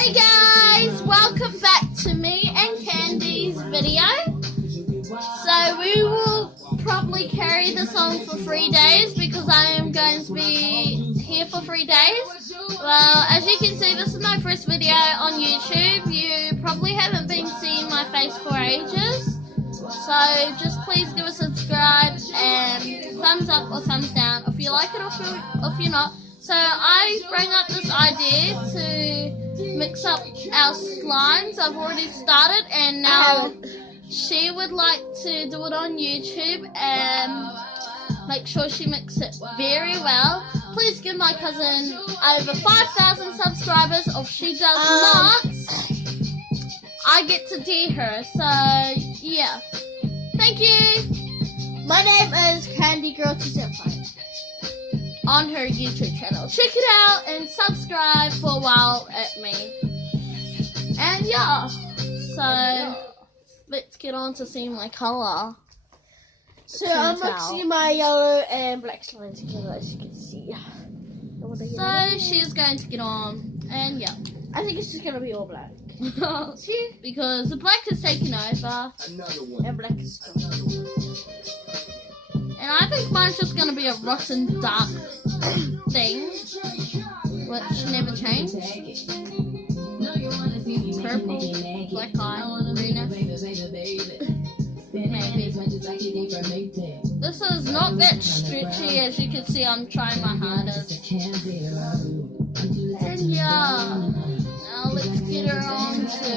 Hey guys, welcome back to me and Candy's video. So we will probably carry this on for 3 days because I am going to be here for 3 days. Well, as you can see, this is my first video on YouTube. You probably haven't been seeing my face for ages. So just please give a subscribe and thumbs up or thumbs down if you like it or if you're not. So I bring up this idea to mix up our slimes. I've already started and now she would like to do it on YouTube and make sure she mixes it very well. Please give my cousin over 5,000 subscribers. If she does not, I get to dare her. So yeah. Thank you. My name is Candy Girl 275 on her YouTube channel. Check it out and subscribe for a while at me. And yeah, so let's get on to seeing my colour. So I'm mixing my yellow and black slime together, as you can see. So she's going to get on, and yeah. I think it's just going to be all black. See? Because the black is taken over. And black is still. And I think mine's just going to be a rotten dark thing, which never changed. Purple, black eye, greener. Maybe. This is not that stretchy, as you can see. I'm trying my hardest. And yeah, now let's get her on to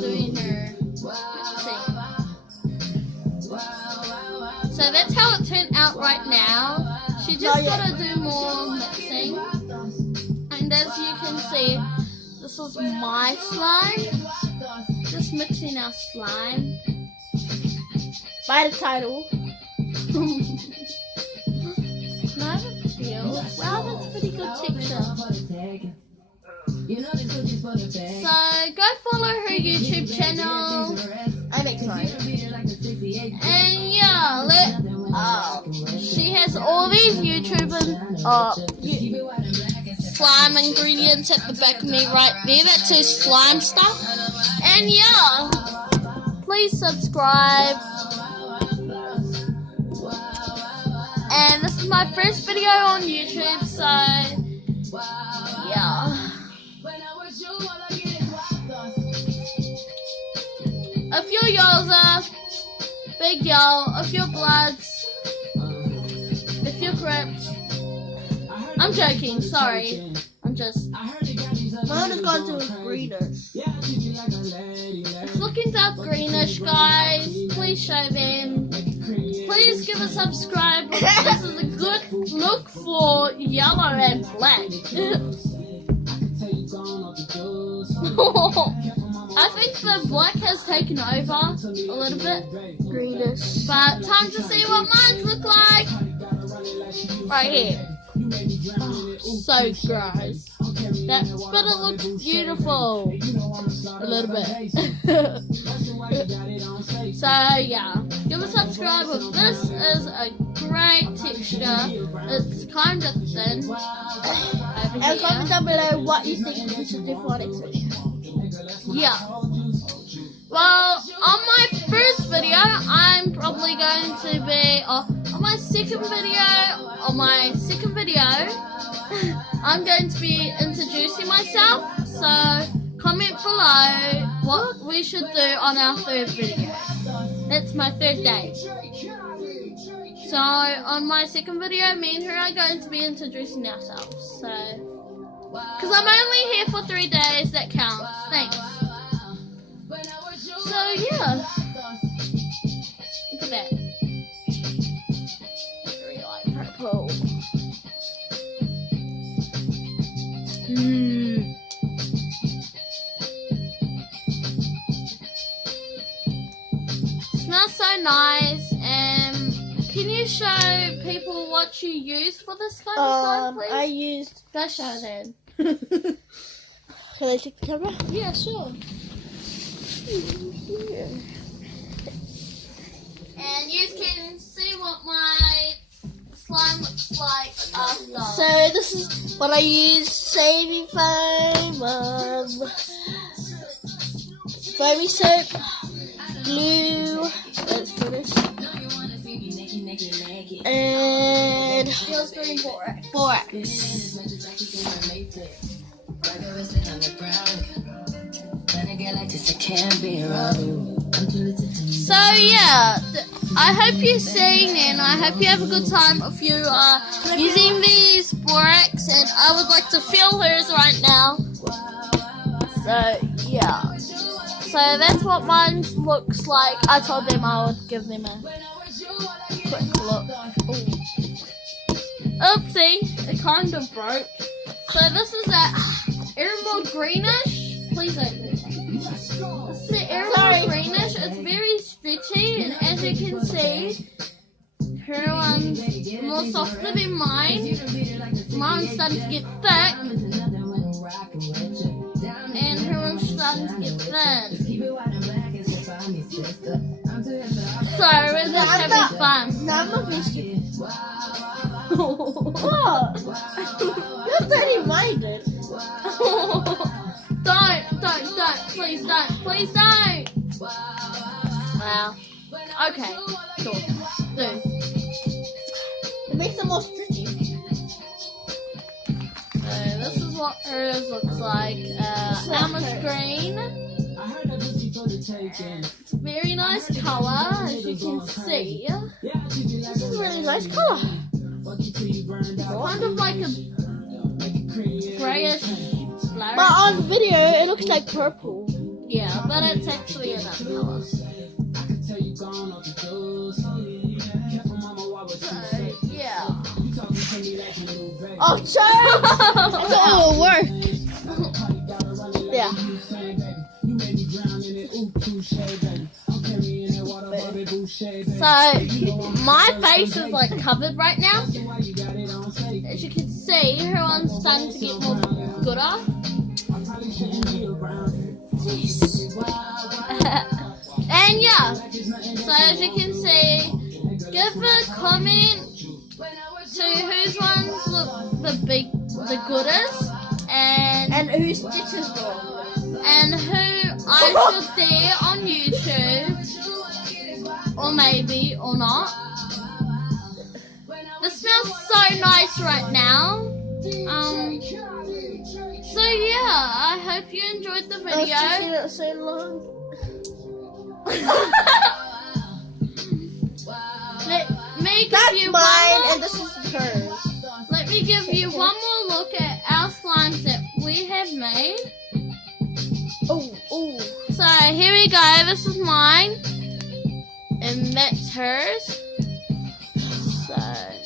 doing her mixing. So that's how it turned out right now. She just gotta do more mixing. And as you can see, this is my slime. Just mixing our slime. By the title. Can I have a feel? Wow, that's pretty good texture. So go follow her YouTube channel. I'm excited. And yeah, she has all these YouTube slime ingredients at the back of me right there. That's her slime stuff. And yeah, please subscribe. And this is my first video on YouTube, so yeah. If you're Yowza, big yo, if you're Bloods, if you're Crips, I'm joking, sorry. I'm just... Mine has gone to greenish. It's looking dark greenish, guys. Please show them. Please give a subscribe. This is a good look for yellow and black. I think the black has taken over a little bit. Greenish. But time to see what mine look like. Right here. Oh, so gross. But it looks beautiful. A little bit. So yeah, give a subscribe. This is a great texture. It's kind of thin. And comment down below what you think we should do for next week. Yeah. Well, on my first video, I'm probably going to be on my second video. I'm going to be introducing myself. So comment below what we should do on our third video. That's my third day. So on my second video, me and her are going to be introducing ourselves. So, because I'm only here for 3 days, that counts. Thanks. So yeah, look at that. I really like purple. Smells so nice. Can you show people what you use for this kind of slime, please? I used... Go show them. Can I take the camera? Yeah, sure. And you can see what my slime looks like after. So this is what I use, saving foam, foamy soap, glue, let's finish, and borax. So yeah, I hope you're seeing and I hope you have a good time if you are using these borax, and I would like to feel hers right now. So yeah, so that's what mine looks like. I told them I would give them a quick look. Ooh. Oopsie, it kind of broke. So this is that emerald greenish. Please open it. This is the emerald greenish. It's very stretchy, and as you can see, her one's more softer than mine. Mine's starting to get thick, and her one's starting to get thin. So we're just having fun. No, I'm not risky. What? You're very minded. Don't, please don't. Wow. Okay, cool. Dude. It makes it more stretchy. So this is what hers looks like. Almond green. It's a very nice colour, as you can see. This is a really nice colour. Kind of like a greyish flower. But on video, it looks like purple. Yeah, but it's actually another colour. So, yeah. Oh, sorry! I thought it would work. Yeah. So, my face is like covered right now. As you can see, her one's starting to get more gooder. And yeah, so as you can see, give a comment to whose ones look the goodest, and who stitches wrong. And who I should dare on YouTube, or maybe, or not. This smells so nice right now. So yeah, I hope you enjoyed the video. Oh, so long. Let me give That's you mine, one and this is hers. Let me give you one more look at our slimes that we have made. Oh. So here we go. This is mine, and that's hers.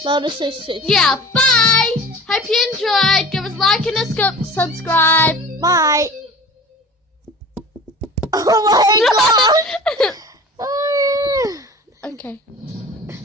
Now this is it. Yeah, bye! Hope you enjoyed. Give us a like and a subscribe. Bye. Oh my god! Oh yeah. Okay.